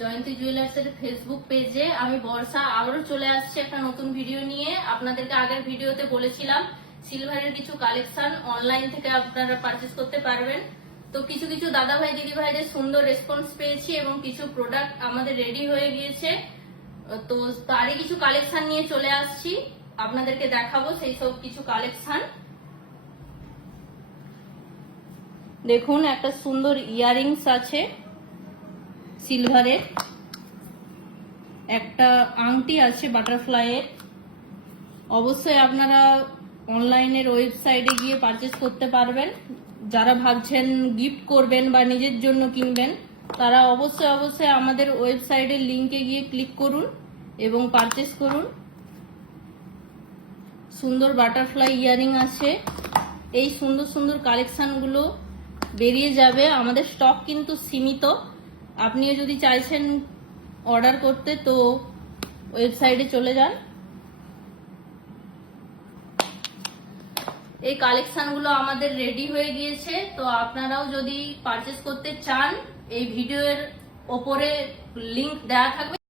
জয়ন্তী জুয়েলার্সের Facebook পেজে আমি বর্ষা আবারও চলে আসছি একটা নতুন ভিডিও নিয়ে। আপনাদেরকে আগের ভিডিওতে বলেছিলাম সিলভারের কিছু কালেকশন অনলাইন থেকে আপনারা পারচেজ করতে পারবেন। তো কিছু কিছু দাদা ভাই দিদি ভাইদের সুন্দর রেসপন্স পেয়েছি এবং কিছু প্রোডাক্ট আমাদের রেডি হয়ে গিয়েছে। তো তারই কিছু কালেকশন নিয়ে চলে আসছি, আপনাদেরকে দেখাবো সেই সব কিছু কালেকশন। দেখুন, একটা সুন্দর ইয়াররিংস আছে সিলভারের, একটা আংটি আছে বাটারফ্লাইয়ের। অবশ্যই আপনারা অনলাইনের ওয়েবসাইটে গিয়ে পারচেজ করতে পারবেন। যারা ভাবছেন গিফট করবেন বা নিজের জন্য কিনবেন, তারা অবশ্যই আমাদের ওয়েবসাইটের লিংকে গিয়ে ক্লিক করুন এবং পারচেজ করুন। সুন্দর বাটারফ্লাই ইয়াররিং আছে। এই সুন্দর সুন্দর কালেকশনগুলো বেরিয়ে যাবে, আমাদের স্টক কিন্তু সীমিত। আপনিও যদি চাইছেন অর্ডার করতে তো ওয়েবসাইটে চলে যান। এই কালেকশনগুলো আমাদের রেডি হয়ে গিয়েছে, তো আপনারাও যদি পারচেজ করতে চান এই ভিডিওর ওপরে লিংক দেওয়া থাকবে।